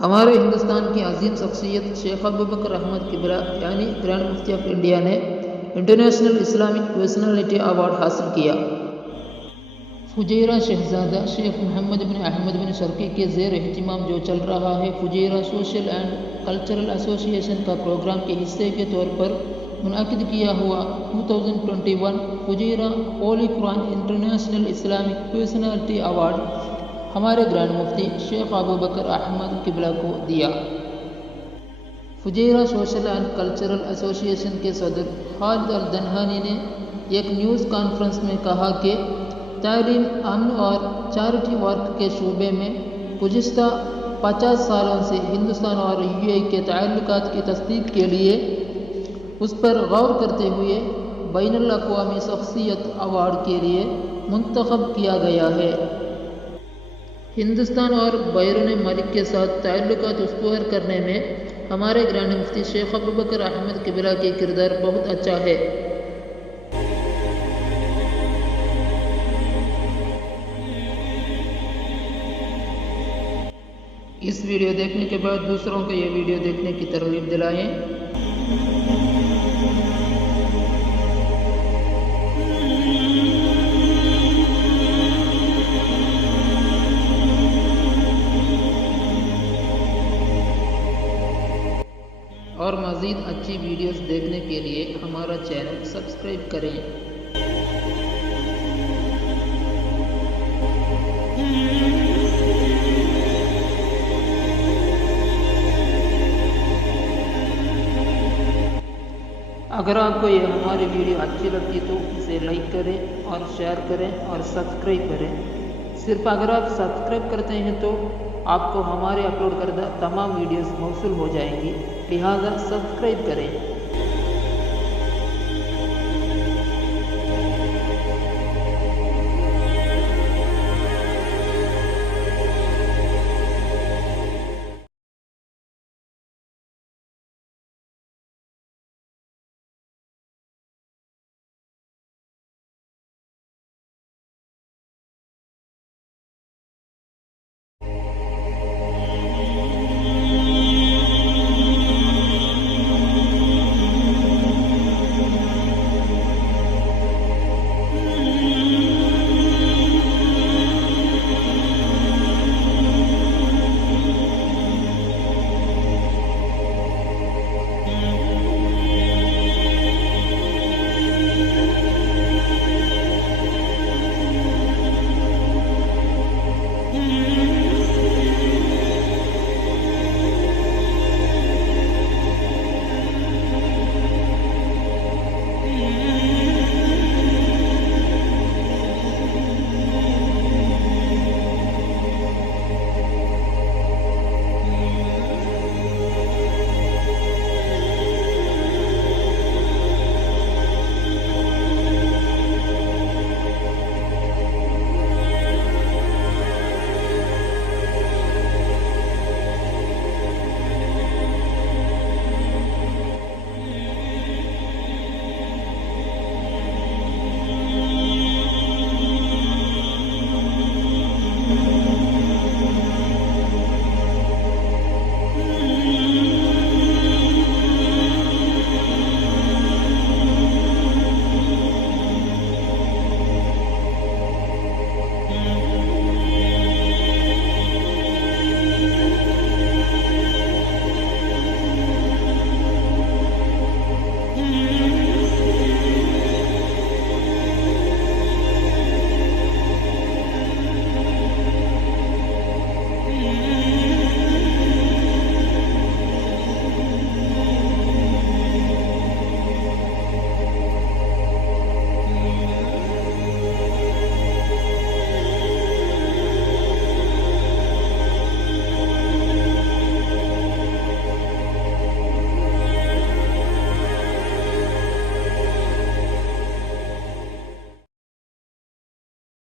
हमारे हिंदुस्तान की अजीम शख्सियत शेख अबू बकर अहमद किबरा यानी ग्रैंड मुफ्ती ऑफ इंडिया ने इंटरनेशनल इस्लामिक पर्सनालिटी अवार्ड हासिल किया। फुजैरा शहजादा शेख मोहम्मद बिन अहमद बिन शर्की के ज़ेर एहतिमाम जो चल रहा है Fujairah social and cultural association का प्रोग्राम के हिस्से के तौर पर मुनअक़िद किया हुआ 2021 Fujairah Holi Quran international Islamic personality award हमारे ग्रैंड मुफ्ती शेख अबू बकर अहमद किबला को दिया। Fujairah social and cultural association के सदर खालिद अल दनहानी ने एक न्यूज़ कॉन्फ्रेंस में कहा कि तालीम, अमन और चैरिटी वर्क के शोबे में गुज़िश्ता 50 सालों से हिंदुस्तान और यूएई के ताल्लुकात की तस्दीक के लिए उस पर गौर करते हुए बैनुल अक़वामी शख्सियत अवार्ड के लिए मुंतखब किया गया है। हिंदुस्तान और बैरून मुल्क के साथ ताल्लुकात उस्तवार करने में हमारे ग्रैंड मुफ्ती शेख अबू बकर अहमद किबला के किरदार बहुत अच्छा है। इस वीडियो देखने के बाद दूसरों को यह वीडियो देखने की तरगीब दिलाएं। और मज़ीद अच्छी वीडियोस देखने के लिए हमारा चैनल सब्सक्राइब करें। अगर आपको ये हमारी वीडियो अच्छी लगती तो इसे लाइक करें और शेयर करें और सब्सक्राइब करें। सिर्फ अगर आप सब्सक्राइब करते हैं तो आपको हमारे अपलोड करदा तमाम वीडियोस मौसूल हो जाएंगी, लिहाजा सब्सक्राइब करें।